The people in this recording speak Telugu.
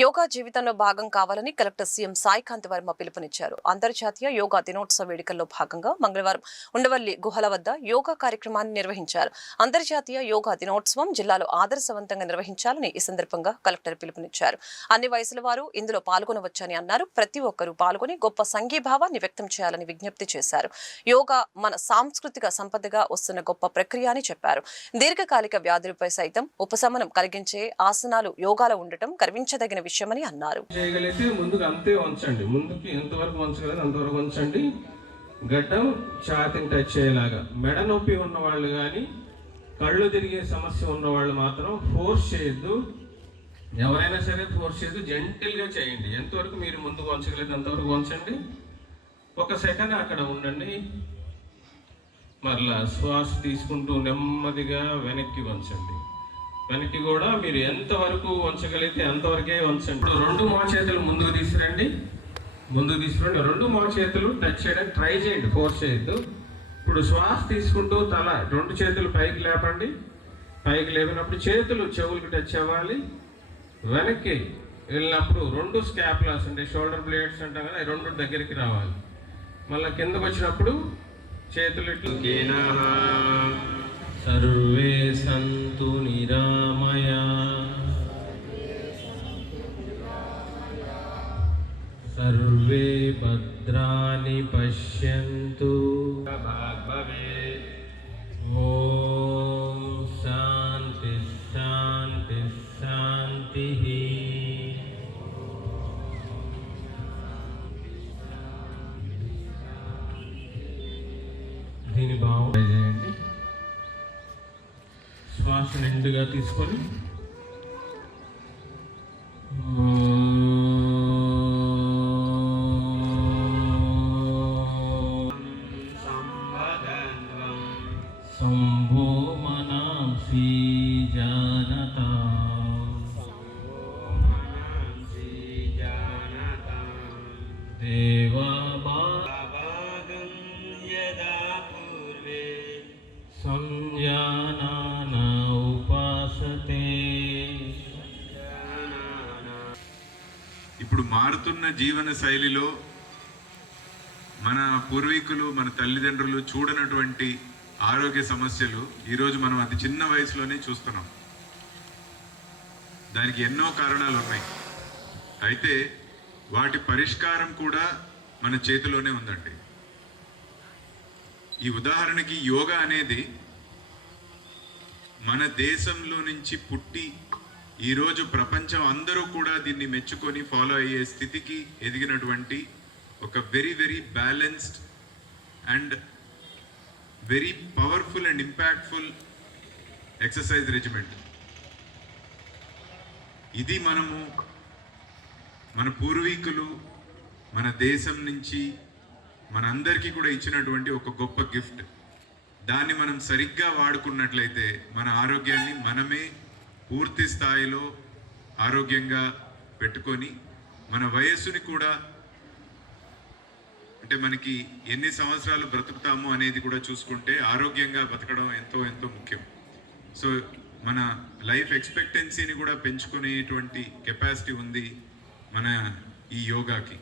యోగా జీవితంలో భాగం కావాలని కలెక్టర్ సీఎం సాయికాంత్ వర్మ పిలుపునిచ్చారు. అంతర్జాతీయ యోగా దినోత్సవ వేడుకల్లో భాగంగా మంగళవారం ఉండవల్లి గుహల వద్ద యోగా కార్యక్రమాన్ని నిర్వహించారు. అంతర్జాతీయ యోగా దినోత్సవం జిల్లాలో ఆదర్శవంతంగా నిర్వహించాలని ఈ సందర్భంగా కలెక్టర్ పిలుపునిచ్చారు. అన్ని వయసుల వారు ఇందులో పాల్గొనవచ్చని అన్నారు. ప్రతి ఒక్కరూ పాల్గొని గొప్ప సంఘీభావాన్ని వ్యక్తం చేయాలని విజ్ఞప్తి చేశారు. యోగా మన సాంస్కృతిక సంపదగా వస్తున్న గొప్ప ప్రక్రియ అని చెప్పారు. దీర్ఘకాలిక వ్యాధులపై సైతం ఉపశమనం కలిగించే ఆసనాలు యోగాలో ఉండటం గర్వించదగిన విషయమని అన్నారు. చేయగలిగితే ముందుకు అంతే ఉంచండి, ముందుకి ఎంతవరకు ఉంచగలదు అంతవరకు ఉంచండి. గడ్డం ఛాతిని టచ్ చేయలాగా. మెడ నొప్పి ఉన్న వాళ్ళు కానీ కళ్ళు తిరిగే సమస్య ఉన్న వాళ్ళు మాత్రం ఫోర్స్ చేయొద్దు. ఎవరైనా సరే ఫోర్స్ చేయొద్దు, జెంటిల్గా చేయండి. ఎంతవరకు మీరు ముందుకు ఉంచగలేదు అంతవరకు ఉంచండి. ఒక సెకండ్ అక్కడ ఉండండి. మరలా శ్వాస తీసుకుంటూ నెమ్మదిగా వెనక్కి ఉంచండి. వెనక్కి కూడా మీరు ఎంతవరకు ఉంచగలిగితే అంతవరకే ఉంచండి. ఇప్పుడు రెండు మోచేతులు ముందుకు తీసుకురండి. రెండు మోచేతులు టచ్ చేయడానికి ట్రై చేయండి, ఫోర్స్ చేయొద్దు. ఇప్పుడు శ్వాస తీసుకుంటూ తల రెండు చేతులు పైకి లేపండి. పైకి లేపినప్పుడు చేతులు చెవులకు టచ్ అవ్వాలి. వెనక్కి వెళ్ళినప్పుడు రెండు స్కాపులాస్ అంటే షోల్డర్ బ్లేడ్స్ అంటాం కదా, రెండు దగ్గరికి రావాలి. మళ్ళీ కిందకు వచ్చినప్పుడు చేతులు ఇట్లు. సర్వే సంతు నిరామయ సర్వే భద్రాని పశ్యంతు. ఓం శాంతి శాంతి శాంతి. దీని భావం చేయండి. శ్వాస నిండుగా తీసుకొని శంభో మనాంసి జానత దేవా భాగం యదా పూర్వే సంజానా ఉపాసతే. ఇప్పుడు మారుతున్న జీవన శైలిలో మన పూర్వీకులు మన తల్లిదండ్రులు చూడనటువంటి ఆరోగ్య సమస్యలు ఈరోజు మనం అతి చిన్న వయసులోనే చూస్తున్నాం. దానికి ఎన్నో కారణాలు ఉన్నాయి. అయితే వాటి పరిష్కారం కూడా మన చేతిలోనే ఉందండి. ఈ ఉదాహరణకి యోగా అనేది మన దేశంలో నుంచి పుట్టి ఈరోజు ప్రపంచం అందరూ కూడా దీన్ని మెచ్చుకొని ఫాలో అయ్యే స్థితికి ఎదిగినటువంటి ఒక very very balanced and very powerful and impactful exercise regiment. ఇది మనము మన పూర్వీకులు మన దేశం నుంచి మనందరికీ కూడా ఇచ్చినటువంటి ఒక గొప్ప గిఫ్ట్. దాన్ని మనం సరిగ్గా వాడుకున్నట్లయితే మన ఆరోగ్యాన్ని మనమే పూర్తి స్థాయిలో ఆరోగ్యంగా పెట్టుకొని మన వయస్సుని కూడా అంటే మనకి ఎన్ని సంవత్సరాలు బ్రతుకుతాము అనేది కూడా చూసుకుంటే ఆరోగ్యంగా బతకడం ఎంతో ఎంతో ముఖ్యం. సో మన లైఫ్ ఎక్స్పెక్టెన్సీని కూడా పెంచుకునేటువంటి కెపాసిటీ ఉంది మన ఈ యోగాకి.